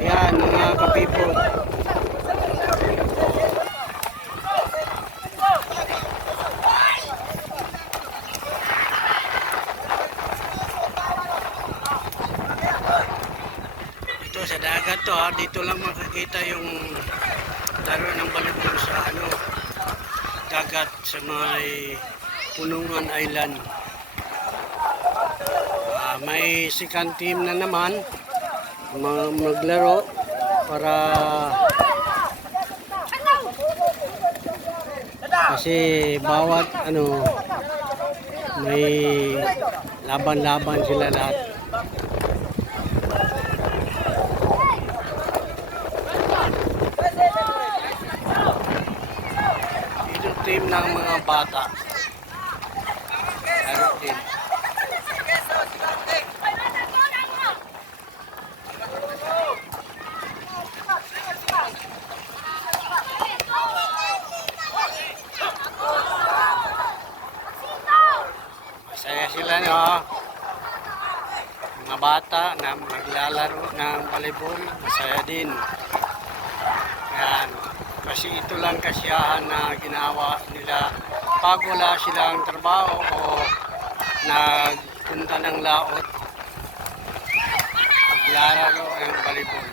Ayan mga kapipol. Ito sa dagat to ha. Dito lang makikita yung laro ng balibol sa dagat sa may Punungan Island. May second team na naman maglaro para kasi bawat may laban-laban sila lahat. Ito team ng mga bata. Laro din. Masaya sila mga bata na maglalaro ng volleyball, masaya din. Yan. Kasi ito lang kasiyahan na ginawa nila pag wala silang trabaho o nagpunta ng laot, maglalaro ng volleyball.